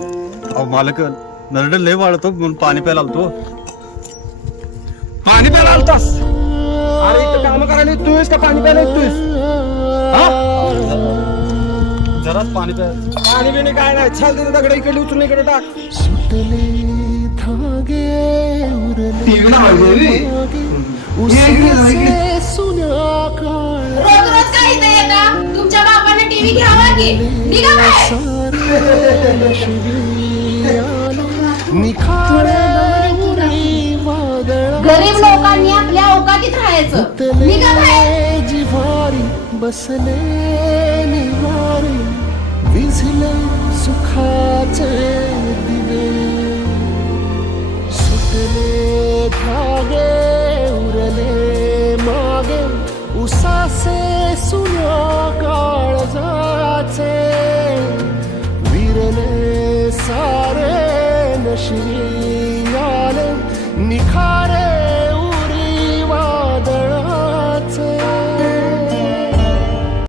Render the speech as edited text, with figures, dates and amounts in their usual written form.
अहो मालक नरड लय वाढतो म्हणून पाणी प्यायला आलतो. पाणी प्यायला आलतास? अरे इथं काम करायला येतोयस का पाणी प्यायला येतोयस? जराच पाणी प्या. पाणी बिणी काय नाही, छाल तिथे दगड इकडे उचलून इकडे टाक. टीव्ही लावायची रोज रोज काय इथे येता? तुमच्या बापाने टीव्ही घ्यावा की निघा बाहेर. गरीब लोकांनी आपल्या औकातीत राहायचं. निघा बाहेर. जिवारी बसले निवारी विझले सुखाचे दिवे सुटले धागे उरले मागे उसासे सुन्या काळजाचे विरले सारे नशिनी आले निखा